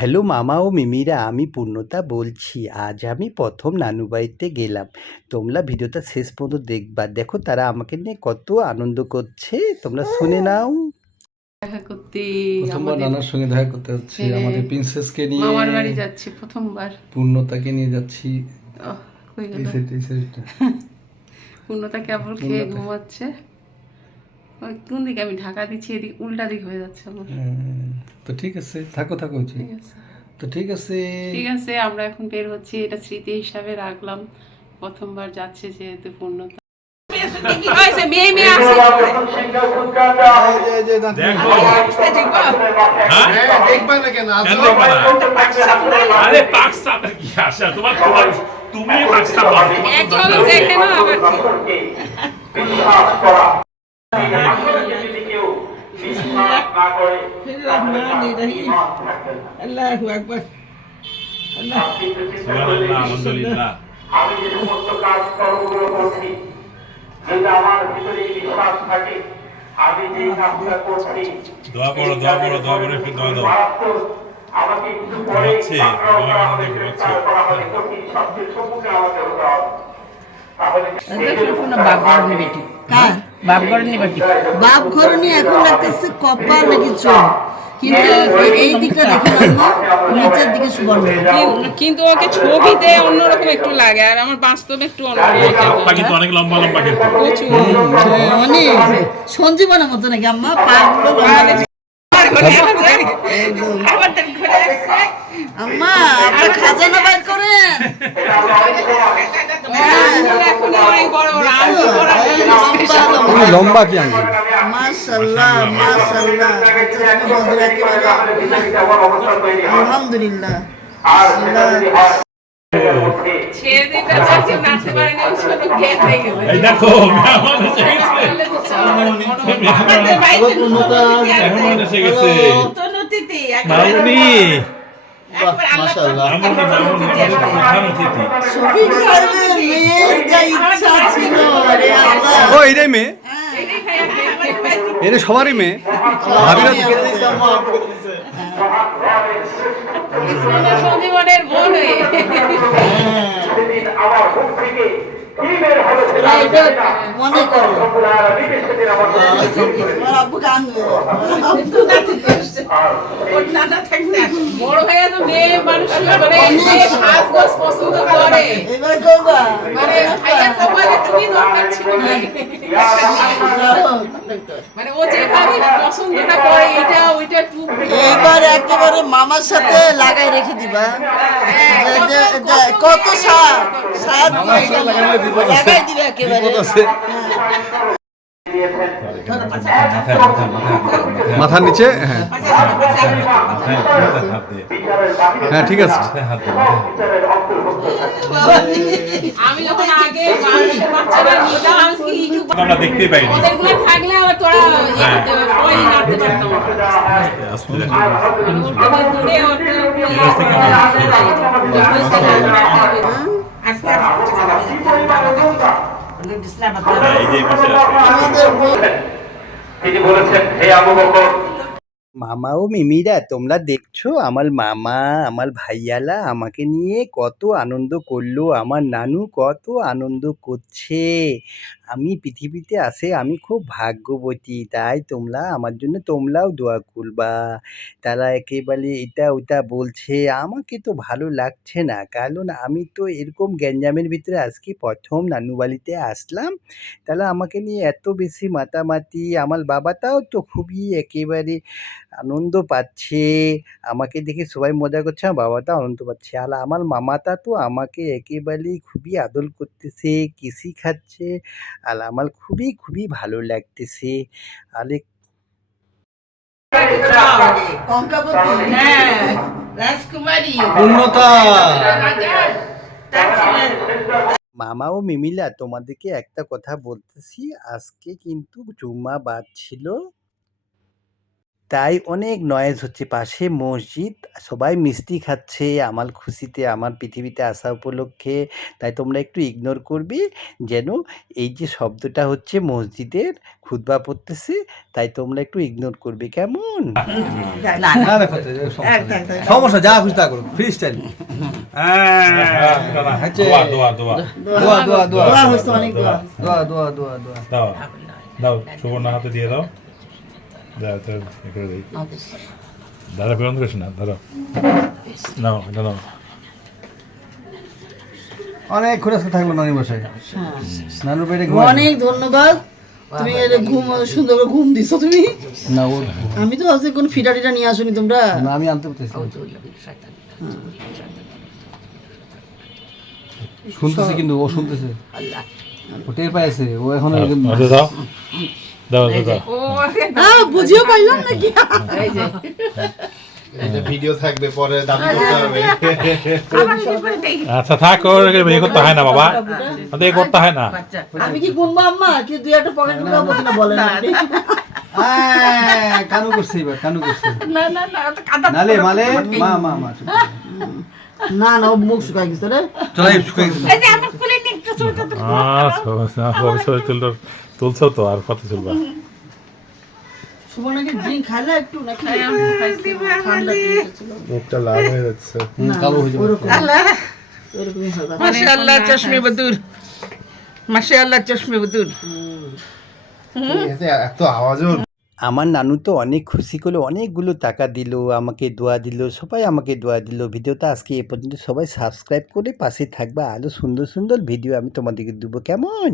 Hello মামা ও মিমিরা, আমি পূর্ণতা বলছি। আজ আমি প্রথম নানু বাড়িতে গেলাম। তোমরা ভিডিওটা শেষ পর্যন্ত দেখবা, দেখো তারা আমাকে নিয়ে কত আনন্দ করছে, তোমরা শুনে নাও। দেখা করতে প্রথমবার আমাদের নানার সঙ্গে দেখা করতে হচ্ছে। আমাদের প্রিন্সেসকে নিয়ে মামার বাড়ি যাচ্ছি প্রথমবার। পূর্ণতাকে নিয়ে যাচ্ছি। কই এই গেল? সাইডটা পূর্ণতা কেবল খেয়ে ঘুমাচ্ছে। ওই কোন দিকে আমি ঢাকা দিচ্ছি, এদিকে উল্টা দিক হয়ে যাচ্ছে আমার। তো ঠিক আছে, থাকো হচ্ছে। ঠিক আছে, তো ঠিক আছে, ঠিক আছে, আমরা এখন বের হচ্ছি। এটা স্মৃতি হিসাবে রাখলাম, প্রথমবার যাচ্ছে যেহেতু পূর্ণতা। মেয়ে মেয়ে আসছে দেখবা না কেন? আরে পাকসাপের কি আশা তোমার তোমার তুমি পাকসাপ পারো এখন দেখে না আবার কি। আল্লাহু আকবার। আল্লাহ সুবহানাল্লাহ আলহামদুলিল্লাহ। আমি যে সমস্ত কাজ কর্মগুলো করছি, যেটা আমার ভিতরে বিশ্বাস থাকে, আমি যে কাজটা করছি দোয়া করো একটু দোয়া দাও। আমাকে একটু পরে ঘুমাচ্ছে, ঘুমাচ্ছে। আমাকে কঠিন সবচেয়ে সম্মুখে আমাকে হতে হবে। তাহলে বাপ ঘরনি এখন লাগতেছে কপাল নাকি চোখ, কিন্তু এই দিকটা দেখে আম্মা, নিচের দিকে সুবর্ণ। কিন্তু ওকে ছবিতে অন্যরকম একটু লাগে, আর আমার বাস্তবে একটু অন্যরকম পা কিন্তু অনেক লম্বা লম্বা কিন্তু। প্রচুর। অনেক সঞ্জীবনের মতো নাকি আম্মা, পা গুলো লম্বা। আম্মা আপনার খাজানা বাইর করেন। লম্বা কি আঙ্গুল? মাশাআল্লাহ মাশাআল্লাহ, আলহামদুলিল্লাহ। এই দেখো মেহমান এসে গেছে। মেহমান এসে গেছে। মামুনি মাশাআল্লাহ। মামুনি প্রধান অতিথি। শফিক সাহেবের মেয়ের যা ইচ্ছা ছিল, রে আল্লাহ। ও এটাই মেয়ে, এটা সবারই মেয়ে। ভাবিরা সঞ্জীবনের বোন হয়ে আমার মুখ থেকে কি বের হলো ওরা এটা মনে করে ওর আব্বু গান বড় হয়ে তো মেয়ে মানুষ মানে মেয়ে সাজগোজ পছন্দ করে, এবার করবা মানে ভাইয়া কপালে তুমি দরকার ছিল না। মানে ও যেভাবে পছন্দটা করে এটা ওইটা টুক এবার একেবারে মামার সাথে লাগাই রেখে দিবা। কত স্বাদ স্বাদ লাগাই দিবে একেবারে। মাথার নিচে। হ্যাঁ হ্যাঁ ঠিক আছে। আমি যখন আগে মানুষের বাচ্চারা নিতাম আমি কি ইউটিউব আমরা দেখতেই পাইনি। ওদেরগুলো থাকলে আবার তোরা সবাই নাড়তে পারতাম। আস্তে দেখো। আবার দূরে এই যে পাশে আছে। তিনি বলেছেন, হে আবু বকর, মামা ও মিমিরা, তোমরা দেখছো আমার মামা আমার ভাইয়ালা আমাকে নিয়ে কত আনন্দ করলো, আমার নানু কত আনন্দ করছে। আমি পৃথিবীতে আসে আমি খুব ভাগ্যবতী, তাই তোমরা আমার জন্য তোমরাও দোয়া করবা। তারা একেবারে এটা ওটা বলছে, আমাকে তো ভালো লাগছে না, কারণ আমি তো এরকম গ্যাঞ্জামের ভিতরে আজকে প্রথম নানু বাড়িতে আসলাম। তারা আমাকে নিয়ে এত বেশি মাতামাতি, আমার বাবাটাও তো খুবই একেবারে আনন্দ পাচ্ছে, আমাকে দেখে সবাই মজা করছে, আমার বাবাটাও আনন্দ পাচ্ছে। আর আমার মামাটা তো আমাকে একেবারেই খুবই আদর করতেছে, কিসি খাচ্ছে, আর আমার খুবই খুবই ভালো লাগতেছে। আরে কঙ্কাবতী রাজকুমারী পূর্ণতা। মামা ও মিমিলা, তোমাদেরকে একটা কথা বলতেছি, আজকে কিন্তু জুম্মা বাদ ছিল। তাই অনেক নয়েজ হচ্ছে, পাশে মসজিদ, সবাই মিষ্টি খাচ্ছে আমার খুশিতে, আমার পৃথিবীতে আসা উপলক্ষে। তাই তোমরা একটু ইগনোর করবে, যেন এই যে শব্দটা হচ্ছে মসজিদের খুতবা পড়তেছে, তাই তোমরা একটু ইগনোর করবে, কেমন? না না দেখো সমস্যা যা খুশি তা করো ফ্রি স্টাইল দোয়া দোয়া দোয়া দোয়া দোয়া দোয়া দোয়া হয়েছে, অনেক দোয়া। দোয়া দোয়া দোয়া দোয়া দাও দাও সুবর্ণ হাতে দিয়ে দাও দাও তো করে দিই দাদা ফোন করিস না দাদা নাও এটা নাও অনেক ঘুরে আজকে থাকলো নানি বসায় নানুর পেটে ঘুম অনেক ধন্যবাদ, তুমি এটা ঘুম সুন্দর করে ঘুম দিছো তুমি। না ও আমি তো ভাবছি কোন ফিটা টিটা নিয়ে আসুনি তোমরা। না আমি আনতে পারতেছি শুনতেছে কিন্তু ও শুনতেছে ও টের পাইছে ও এখন দাও দাও দাও বুঝিও পাইলাম নাকি। ভিডিও থাকবে পরে দাবি করতে হবে আচ্ছা থাক ওর বিয়ে করতে হয় না বাবা ওদের করতে হয় না আমি কি গুনবো আম্মা, কি দুই একটা পকেট গুলো কিনা বলেন আপনি? কানু করছে এবার কানু করছে নালে মালে মা মা মা না না, ও মুখ শুকাই গেছে রে। চলাই শুকাই গেছে তুলছো তো আর কত চলবা সুবর্ণকে ড্রিঙ্ক খাইলে একটু নাকি ঠান্ডা ছিল। মুখটা লাল হয়ে যাচ্ছে কালো হয়ে যাবে এরকমই হবে। মাশাআল্লাহ চশমে বদুর, মাশাআল্লাহ চশমে বদুর। এত আওয়াজও আমার নানু তো অনেক খুশি করলো, অনেকগুলো টাকা দিল, আমাকে দোয়া দিল, সবাই আমাকে দোয়া দিল। ভিডিওটা আজকে এ পর্যন্ত, সবাই সাবস্ক্রাইব করে পাশে থাকবা, আরও সুন্দর সুন্দর ভিডিও আমি তোমাদেরকে দেবো, কেমন?